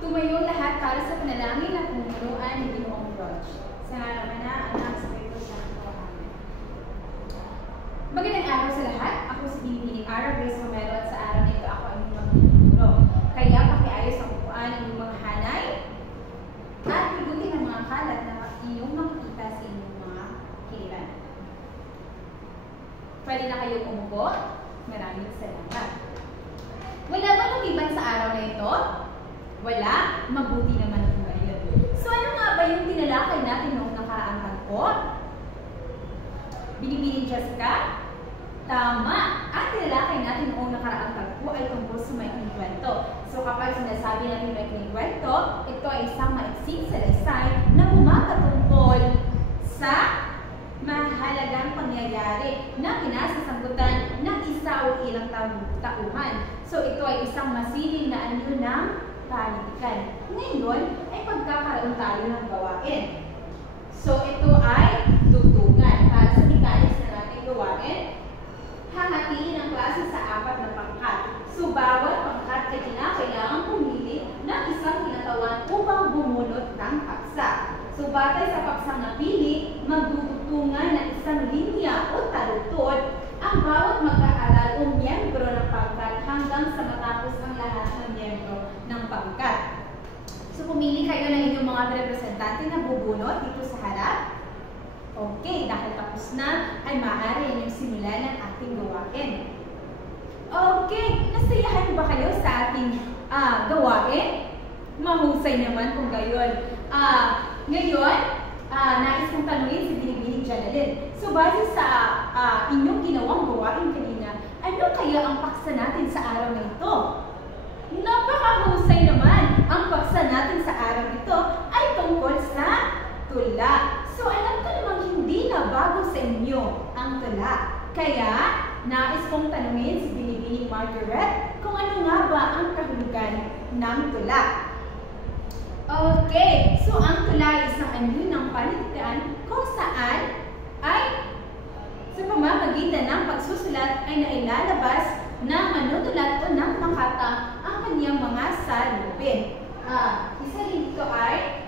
Tumayo lahat para sa panalangin at pumunuan ni Ginoong George. Sa ngalan na Anak, sa Espiritu Santo. Amen. Magandang araw sa lahat. Ako si Binibining Ara Grace Romero at sa araw na ito ako ang inyong magtuturo. Kaya pakiayos ang upuan ng inyong mga hanay at pigutin ang mga kalat na inyong makikita sa inyong mga kailan. Pwede na kayo umupo. Maraming salamat. Wala ba lumiban sa araw na ito? Wala, mabuti naman po ngayon. So ano nga ba yung tinalakay natin noong nakaraang tagpo? Binibining Jessica? Tama! Ang tinalakay natin noong nakaraang tagpo ay tungkol sa maikling kwento. So kapag sinasabi natin maikling kwento, ito ay isang maiksing salaysay na pumakatungkol sa mahalagang pangyayari na pinasasagutan ng isa o ilang tauhan. So ito ay isang masiling na anyo ng politikan. Ngayon ay pagkakaroon tayo ng gawain. So ito ay tutungan. Para sa mechanics na natin gawain, hahatiin ang klase sa 4 na pangkat. So bawat pangkat ay kinakailangan pumili ng isang kinatawan upang bumunot ng paksa. So batay sa paksang napili, magdudutungan ng isang linya o talutod ang bawat mag-aaral o miyembro ng pangkat hanggang sa matapos ang lahat ng miyembro ng pangkat. So pumili kayo ng inyong mga representante na bubunot dito sa harap. Okay, dahil tapos na, ay maaari inyong simulan ang ating gawain. Okay, nasayahan ba kayo sa ating gawain? Mahusay naman kung gayon. Ngayon, nais kong tanungin si Binibining Janalyn. So base sa inyong ginawang gawain kanina, ano kaya ang paksa natin sa araw na ito? Napakahusay naman! Ang paksa natin sa araw ito ay tungkol sa tula. So alam ko namang hindi na bago sa inyo ang tula. Kaya, nais kong tanungin si Binibining Margaret kung ano nga ba ang kahulugan ng tula. Okay, so ang tula ay isang anyo ng panitikan kung saan ay sa pamamagitan ng pagsusulat ay nailalabas ng manunulat o ng makata ang kanyang mga salubin. Isa rin ito ay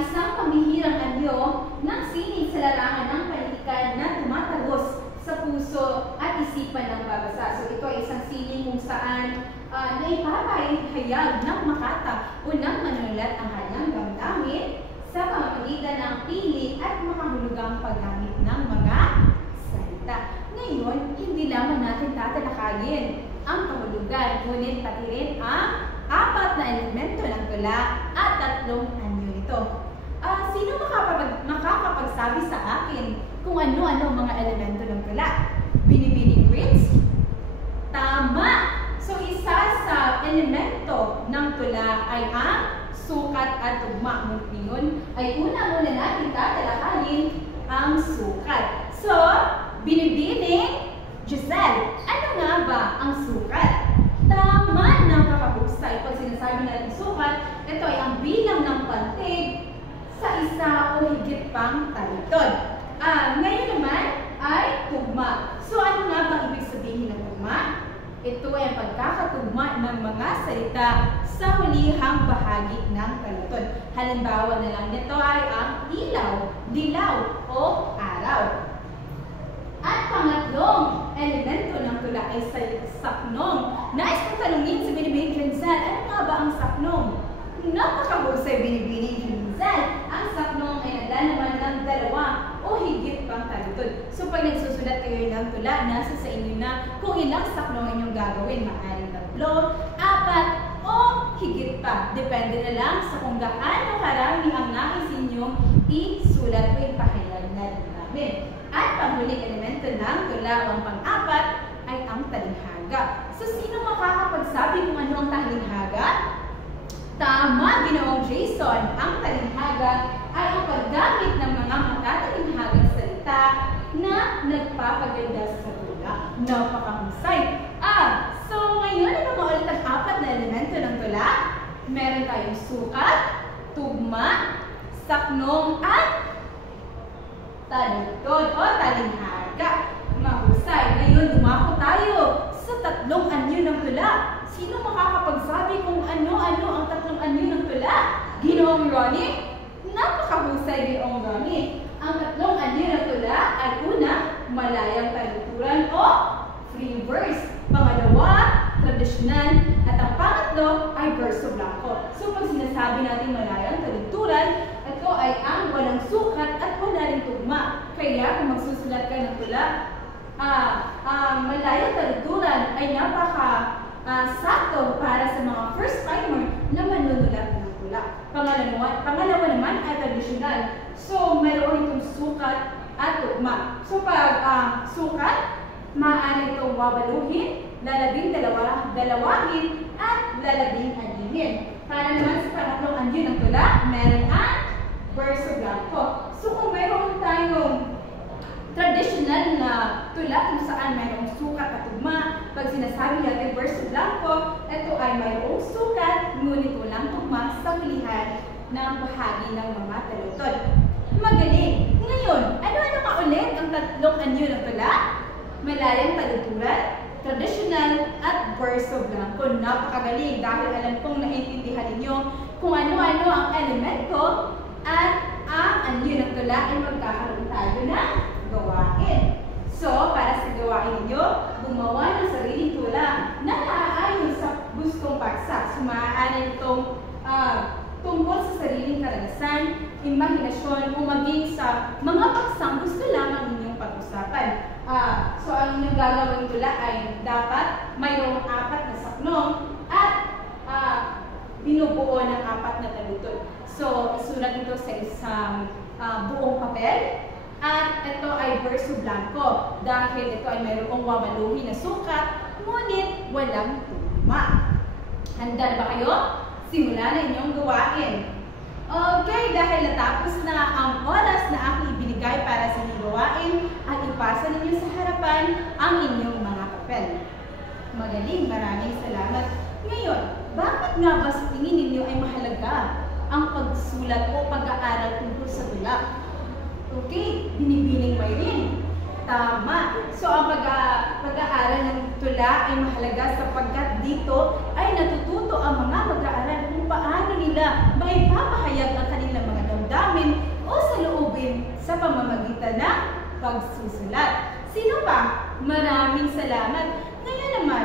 isang pamihirang anyo ng sining sa larangan ng panitikan na tumatagos sa puso at isipan ng babasa. So ito ay isang sining kung saan naipapahayag ng makata o ng manunulat ang kanyang damdamin sa pamamagitan ng pili at makahulugang paggamit ng mga salita. Ngayon, hindi lamang natin tatalakayin ang kahulugan, ngunit pati rin ang 4 na elemento ng tula at 3 anyo nito. Sino makakapagsabi sa akin kung ano-ano mga elemento ng tula? Binibining Prince? Tama! So isa sa elemento ng tula ay ang sukat at tugma. Ngayon ay muna natin tatalakayin ang sukat. So, Binibining Giselle, ano nga ba ang sukat? Tama, napakahusay. Pag sinasabi natin sukat, ito ay ang bilang ng pantig sa isa o higit pang talitod. Ngayon naman ay tugma. So ano nga ba ibig sabihin ng tugma? Ito ay ang pagkakatugma ng mga salita sa hulihang bahagi ng talitod. Halimbawa na lang nito ay ang ilaw, dilaw o araw. At pangatlong elemento ng tula ay saknong. Nais kong tanungin si Binibining Giselle, ano nga ba ang saknong? Napakahusay, Binibining Giselle. Ang saknong ay naglalaman ng 2 o higit pang talitod. So pag nagsusulat kayo ng tula, nasa sa inyo na kung ilang saknong inyong gagawin. Maaaring 3, 4 o higit pa. Depende na lang sa kung gaano karami ang nais inyong isulat o ipahayag na namin. At panghuling elemento ng tula o ang pang-4 ay ang talinghaga. So sino makakapagsabi kung ano ang talinghaga? Tama, Ginoong Jason. Ang talinghaga ay ang paggamit ng mga matatalinghagang salita na nagpapaganda sa tula. Napakahusay. So ngayon, ano mga ulit ang 4 na elemento ng tula? Meron tayong sukat, tugma, saknong, at talutod o talinghaga. Mahusay. Ngayon, dumako tayo sa 3 anyo ng tula. Sino makakapagsabi kung ano-ano ang tula. Ginoong Ronnie, napakahusay Ginoong Ronnie. Ang tatlong anyo ng tula ay una, malayang taluturan o free verse. Pangalawa, tradisyonal. At ang pangatlo ay verso blanco. So pag sinasabi natin malayang taluturan, ito ay ang walang sukat at wala ring tugma. Kaya kung magsusulat ka ng tula, malayang taluturan ay sakto para sa mga first timer na manunulat ng tula. Pangalawa naman ay tradisyonal. So, mayroon itong sukat at tugma. So, pag sukat, maaari itong wawaluhin, lalabing dalawangin, at lalabing aninin. Para naman sa pangatlong anyo ng tula, meron ang verso blanco. So, kung mayroon tayong traditional na tula kung saan mayroong sukat at tugma, pag sinasabi natin verso blanco, ito ay mayroong sukat, ngunit walang tugma sa hulihan ng bahagi ng mga talutod. Magaling! Ngayon, ano-ano ka ulit ang tatlong anyo ng tula? Malayang taluturan, traditional, at verso blanco. Napakagaling dahil alam kong naiintindihan ninyo kung ano-ano ang elemento at ang anyo ng tula ay magkakaroon tayo ng gawain. So, para sa gawain ninyo, gumawa ng sariling tula na naaayon sa gustong paksa. So, maaari itong tungkol sa sariling karanasan, imahinasyon, o maging sa mga paksang gusto lamang inyong pag-usapan. So, ang inyong gagawin tula ay dapat mayroong 4 na saknong at binubuo ng 4 na talutod. So, isulat ito sa isang buong papel. At ito ay verso blanco dahil ito ay mayroong wawaluhin na sukat, ngunit walang tugma. Handa na ba kayo? Simulan na inyong gawain. Okay, dahil natapos na ang oras na aking ibinigay para sa inyong gawain, at ipasa ninyo sa harapan ang inyong mga papel. Magaling, maraming salamat. Ngayon, bakit nga ba sa tingin ninyo ay mahalaga ang pagsulat o pag-aaral tungkol sa tula? Okay, binibining may rin. Tama. So, ang pag-aaral ng tula ay mahalaga sapagkat dito ay natututo ang mga mag-aaral kung paano nila maipapahayag ang kanilang mga damdamin o saloobin sa pamamagitan ng pagsusulat. Sino pa? Maraming salamat. Ngayon naman,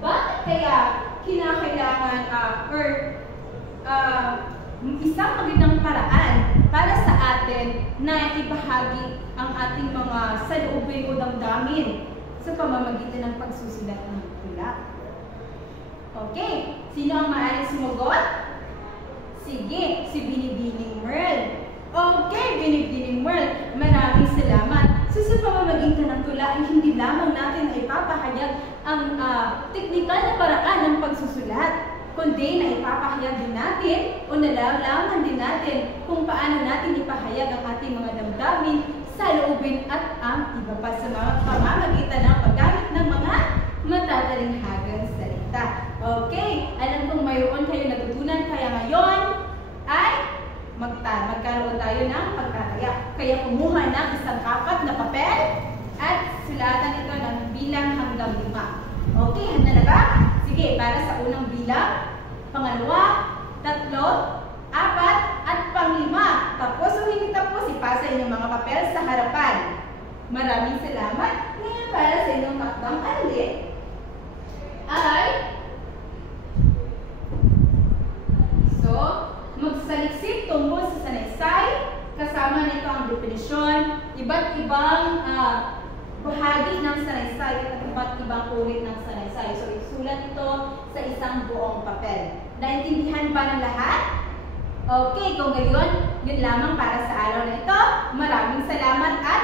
bakit kaya kinakailangan isang magandang paraan para sa atin na ibahagi ang ating mga saloobin o damdamin sa pamamagitan ng pagsusulat ng tula? Okay, sino ang maaaring sumagot? Sige, si Binibining Merl. Okay, Binibining Merl, maraming salamat. So, sa pamamagitan ng tula ay hindi lamang natin ay ipapahayag ang teknikal na paraan ng pagsusulat, kundi na ipapahayag din natin o nalalaman din natin kung paano natin ipahayag ang ating mga damdamin, saloobin at ang iba pa sa mga pamamagitan ng paggamit ng mga matatalinghagang salita. Okay, alam kong mayroon kayo natutunan, kaya ngayon ay magkaroon tayo ng pagkataya. Kaya kumuha ng isang 4 na papel at sulatan ito ng bilang hanggang 5. Okay, handa na ba? Sige, para sa unang bilang, pangalawa, 3, 4, at pang-5. Tapos o hindi tapos, ipasa inyong mga papel sa harapan. Maraming salamat. Ngayon para sa inyong takdang aralin ay magsaliksik tungkol sa sanaysay. Kasama nito ang definisyon, iba't ibang bahagi ng sanaysay at iba't ibang ulit ng sanaysay. So, isulat ito sa isang buong papel. Naintindihan ba ng lahat? Okay, kung gayon, yun lamang para sa araw na ito. Maraming salamat at